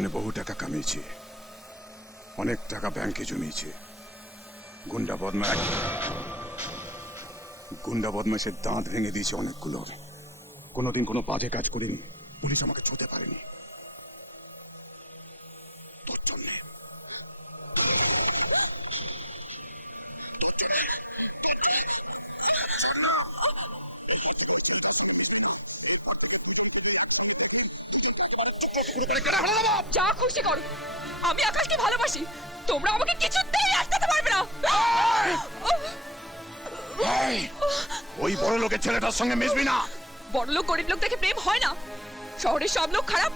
জীবনে বহু টাকা কামিয়েছি, অনেক টাকা ব্যাংকে জমিয়েছি। গুন্ডা বদমাশের দাঁত ভেঙে দিয়েছে অনেকগুলোর। কোনোদিন কোনো বাজে কাজ করিনি, পুলিশ আমাকে ছুঁতে পারেনি। তোর জন্যে এরপর থেকে ওই ছেলেটার সঙ্গে মিশবি না। এরপর থেকে দুজনকে যদি একসঙ্গে দেখি, দুজনকে একেবারে টুকরো টুকরো করে কেটে ফেলে দেবো। যা খুশি করো, আমি আকাশকে ভালোবাসি, তোমরা আমাকে কিছুতেই আটকাতে পারবে না। ওই বড় লোকের ছেলেটার সঙ্গে মিশবি না। বড় লোক গরিব লোক দেখে প্রেম হয় না, শহরের সব লোক খারাপ,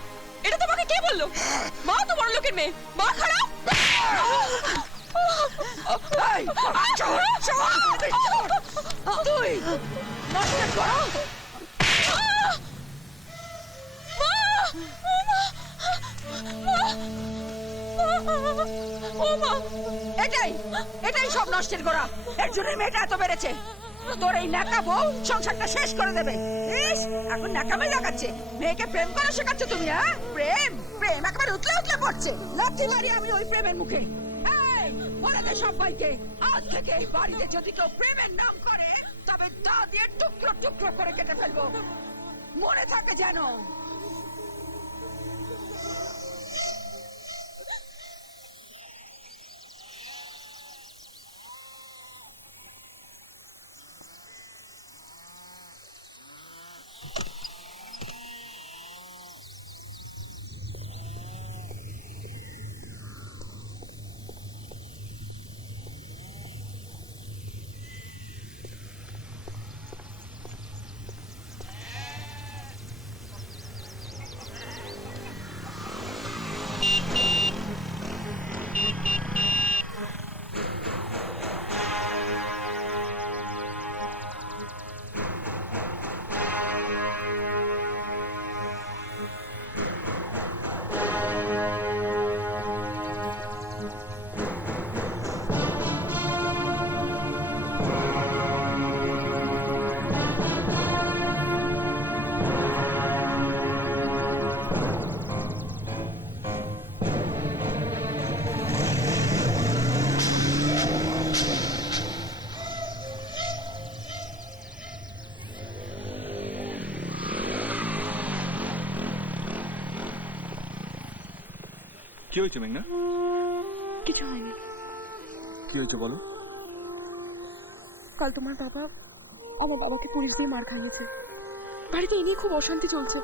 এটা তোমাকে কে বললো? মা তো বড় লোকের মেয়ে, মা খারাপ। তুই এটাই সব নষ্টের গোড়া। এর জন্য মেয়েটা এত বেড়েছে। তোর এই ন্যাকা বউ সংসারটা শেষ করে দেবে। ইস, এখন ন্যাকামে দেখাচ্ছে। মেয়েকে প্রেম করা শেখাচ্ছ তুমি? হ্যাঁ, প্রেম প্রেম একেবারে উতলে উতলে পড়ছে। লাথি মারি আমি ওই প্রেমের মুখে। এই, বলে দে সবাইকে, আজ থেকে এই বাড়িতে যদি কেউ প্রেমের নাম করে, তবে দা দিয়ে টুকরো টুকরো করে কেটে ফেলবো। মনে থাকে যেন। কি হয়েছে মেঘনা? কিছু হয়নি। কি হয়েছে বলো। কাল তোমার বাবা আমার বাবাকে পুলিশ দিয়ে মার খাইয়েছে। বাড়িতে এই নিয়ে খুব অশান্তি চলছে।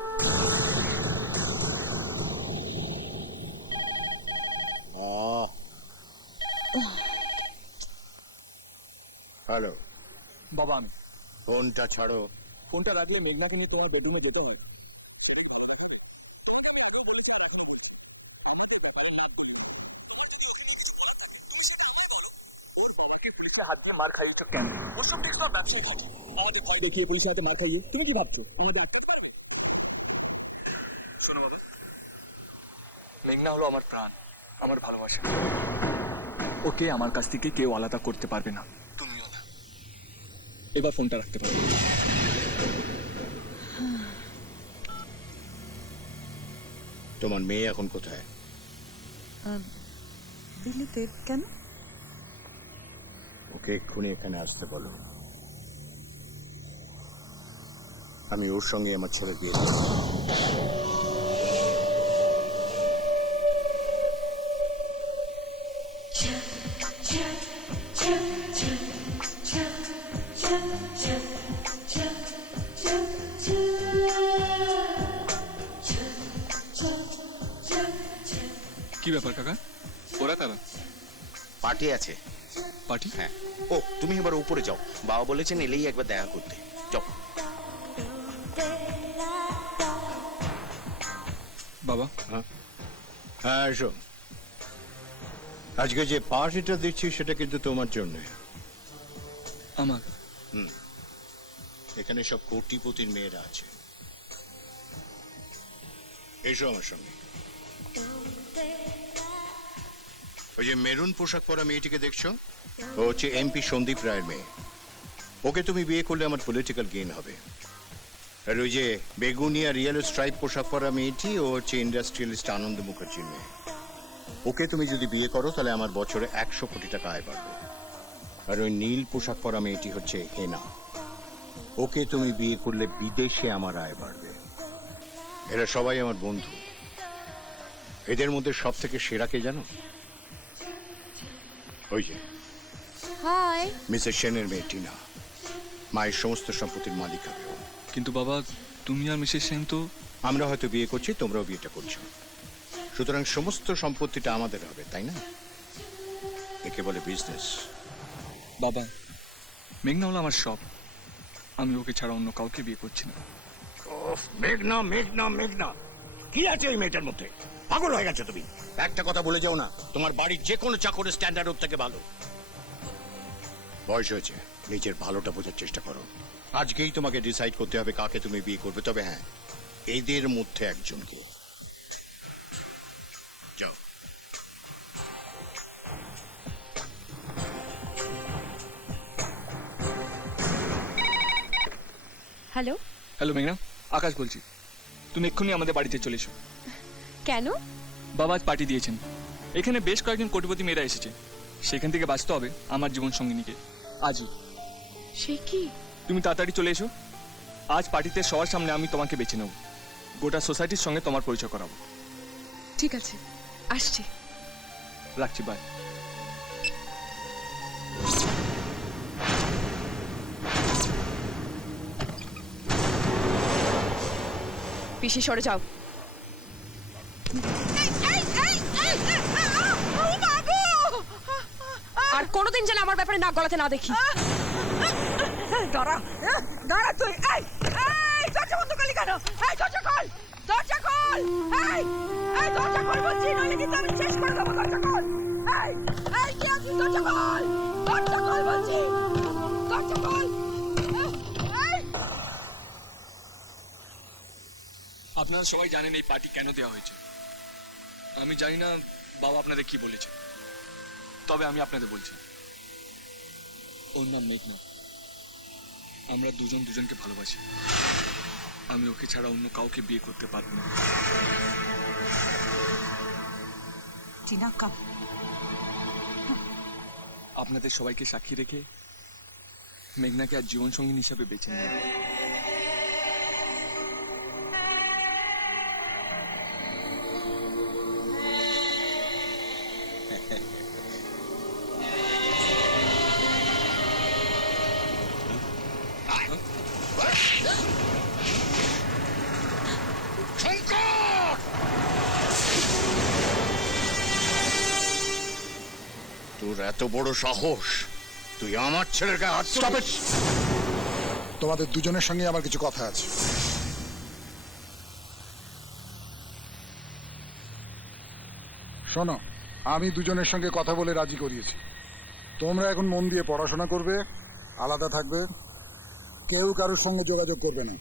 হ্যালো বাবা, আমি ফোনটা ছাড়ো। ফোনটা রাখলে মেঘনাকে নিয়ে তোমার বেডরুমে যেতে হয়, সেটা কি ভালো দেখাবে? তোমাকে আমি আগেও বলেছি আর এখনো বলছি, আমাদের ব্যাপারে নাক গলিও না। তোমার যদি ওকে নিয়ে কিছু বলার থাকে তুমি সেটা আমায় বলো। ওর বাবাকে পুলিশে হাত দিয়ে মার খাইয়েছো কেন? ওসব টিক্স তোমার ব্যবসায় খাটি। আমাদের ভয় দেখিয়ে পুলিশের হাতে মার খাইয়ে তুমি কি ভাবছো আমাদের আটকাতে পারবে? শোনো বাবা, মেঘনা হলো আমার প্রাণ, আমার ভালোবাসা। ওকে আমার কাছ থেকে কেউ আলাদা করতে পারবে না, তুমিও না। এবার ফোনটা রাখতে পারো। তোমার মেয়ে এখন কোথায়? দিল্লিতে। কেন? ওকে এক্ষুনি এখানে আসতে বলো। আমি ওর সঙ্গে আমার ছেলের বিয়ে দেব। কি ব্যাপার কাকা, ওরা কারা? পার্টি আছে। পার্টি? হ্যাঁ। ও, তুমি এবার উপরে যাও, বাবা বলেছেন এলেই একবার দেখা করতে। যাও বাবা। হ্যাঁ এসো। আজকে যে পার্টিটা দিচ্ছি সেটা কিন্তু তোমার জন্য। আমার? এখানে সব কোটিপতির মেয়েরা আছে। এসো আমার সঙ্গে। ওই যে মেরুন পোশাক পরা মেয়েটিকে দেখছো, ও হচ্ছে এমপি সন্দীপ রায়ের মেয়ে। ওকে তুমি বিয়ে করলে আমার পলিটিক্যাল গেইন হবে। আর ওই যে বেগুনি আর রিয়েল স্ট্রাইপ পোশাক পরা মেয়েটি, ও হচ্ছে ইন্ডাস্ট্রিয়ালিস্ট আনন্দ মুখার্জির মেয়ে। ওকে তুমি যদি বিয়ে করো তাহলে আমার বছরে 100 কোটি টাকা আয় বাড়বে। আর ওই নীল পোশাক পরা মেয়েটি হচ্ছে হেনা, ওকে তুমি বিয়ে করলে বিদেশে আমার আয় বাড়বে। এরা সবাই আমার বন্ধু। এদের মধ্যে সব থেকে সেরা কে জানো? ওই যে হাই। মিসেস সেনের মেয়ে টিনা, মায়ের সমস্ত সম্পত্তির মালিক হবে ও। কিন্তু বাবা, তুমি আর মিসেস সেন তো। আমরা হয়তো বিয়ে করছি, তোমরাও বিয়েটা করছো, সুতরাং সমস্ত সম্পত্তিটা আমাদের হবে, তাই না? একে বলে বিজনেস। বাবা, মেঘনা হলো আমার সব। আমি ওকে ছাড়া অন্য কাউকে বিয়ে করছি না। মেঘনা মেঘনা মেঘনা, কি আছে ওই মেয়েটার মধ্যে? পাগল হয়ে গেছে তুমি। একটা কথা বলে যাও না, তোমার বাড়ির যে কোনো চাকরের স্ট্যান্ডার্ড ওর থেকে ভালো। বয়স হয়েছে, নিজের ভালোটা বোঝার চেষ্টা করো। আজকেই তোমাকে ডিসাইড করতে হবে কাকে তুমি বিয়ে করবে। তবে হ্যাঁ, এদের মধ্যে একজনকে। যাও। হ্যালো। হ্যালো মেঘনা, আকাশ বলছি। তুমি এক্ষুনি আমাদের বাড়িতে চলে এসো। কেন? বাবা আজ পার্টি দিয়েছেন। এখানে বেশ কয়েকজন কোটিপতি মেয়েরা এসেছে। সেখান থেকে বাঁচতে হবে আমার জীবন সঙ্গিনীকে আজই। সে কি? তুমি তাড়াতাড়ি চলে এসো। আজ পার্টিতে সবার সামনে আমি তোমাকে বেছে নেব। গোটা সোসাইটির সঙ্গে তোমার পরিচয় করাবো। ঠিক আছে, আসছি। রাখছি, বাই। পিসি সরে যাও। আর কোনোদিন যেন আমার ব্যাপারে নাক গলাতে না দেখি। দাঁড়া দাঁড়া তুই। এই এই দরজা বন্ধ করলি কেন? এই দরজা খোল, দরজা খোল। এই এই দরজা খোল বলছি, নইলে কিন্তু আমি শেষ করে দেবো। দরজা খোল। এই এই কে আছিস? দরজা খোল, দরজা খোল বলছি, দরজা খোল। এই আপনারা সবাই জানেন এই পার্টি কেন দেওয়া হয়েছে। আমি জানি না বাবা আপনাদের কি বলেছে, তবে আমি আপনাদের বলছি, ওর নাম মেঘনা। আমরা দুজন দুজনকে ভালোবাসি। আমি ওকে ছাড়া অন্য কাউকে বিয়ে করতে পারবো না। টিনা কাম। আপনাদের সবাইকে সাক্ষী রেখে মেঘনাকে আর জীবন সঙ্গী হিসাবে বেছে নিন। শঙ্কর! তোর এত বড় সাহস, তুই আমার ছেলের গায়ে হাত স্টপ তুলিস? ইট। তোমাদের দুজনের সঙ্গে আমার কিছু কথা আছে। শোনো, আমি দুজনের সঙ্গে কথা বলে রাজি করিয়েছি। তোমরা এখন মন দিয়ে পড়াশোনা করবে, আলাদা থাকবে, কেউ কারোর সঙ্গে যোগাযোগ করবে না।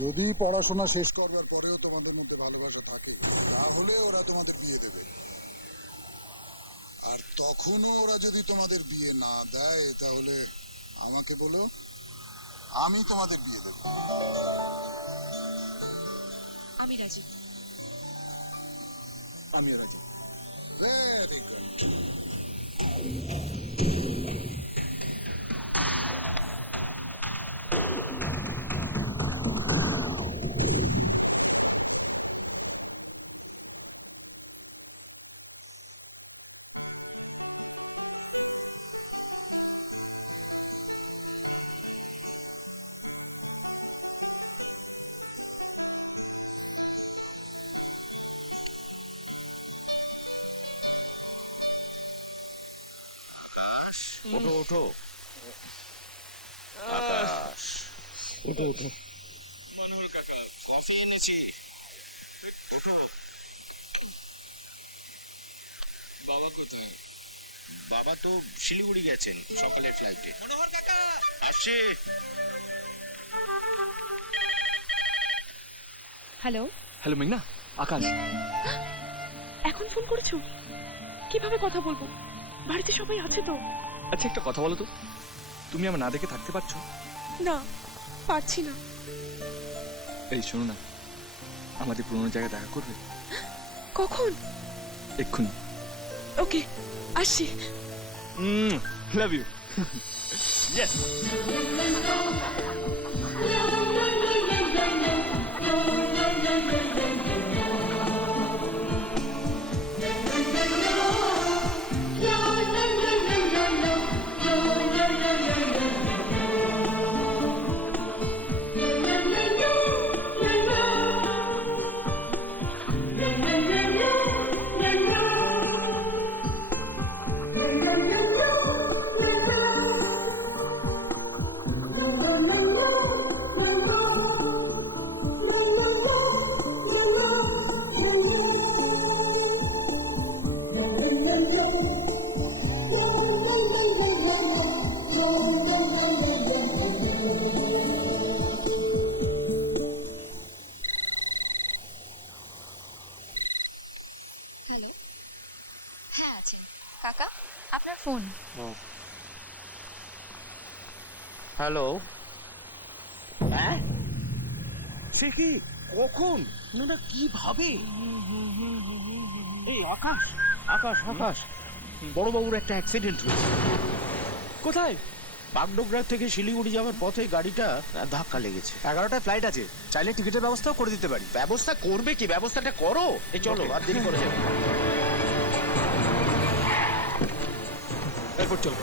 যদি পড়াশোনা শেষ করবার পরেও তোমাদের মধ্যে ভালোবাসা থাকে, তাহলে ওরা তোমাদের বিয়ে দেবে। আর তখনও ওরা যদি তোমাদের বিয়ে না দেয়, তাহলে আমাকে বলো, আমি তোমাদের বিয়ে দেব। আমি রাজি। আমিও রাজি। Very good. আকাশ, ওঠো ওঠো। আকাশ, ওঠো ওঠো। মনোহর কাকা, কফি এনেছি, ওঠো। বাবা কোথায়? বাবা তো শিলিগুড়ি গেছেন সকালের ফ্লাইটে। মনোহর কাকা, আসছি। হ্যালো। হ্যালো মেঘনা, আকাশ। এখন ফোন করেছো? কিভাবে কথা বলবো? বাড়িতে সবাই আছে তো? আচ্ছা একটা কথা বলো তো, তুমি আমার না দেখে থাকতে পারছো? না, পারছি না। এই শোনো না, আমাদের পুরোনো জায়গায় দেখা করবে কখন? এক্ষুনি। ওকে, আসছি। Love you. ইয়েস। হ্যালো, হ্যাঁ আছেন কাকা, আপনার ফোন। হ্যালো। হ্যাঁ, সে কি, কখন, না না কিভাবে? এই আকাশ, আকাশ, আকাশ, বড়বাবুর একটা অ্যাক্সিডেন্ট হয়েছে। কোথায়? বাগডোগরা থেকে শিলিগুড়ি যাওয়ার পথে গাড়িটা ধাক্কা লেগেছে। 11টায় ফ্লাইট আছে, চাইলে টিকিটের ব্যবস্থাও করে দিতে পারি। ব্যবস্থা করবে কি, ব্যবস্থাটা করো। এই চলো, আর দেরি করে যাবে। এরপর চলো।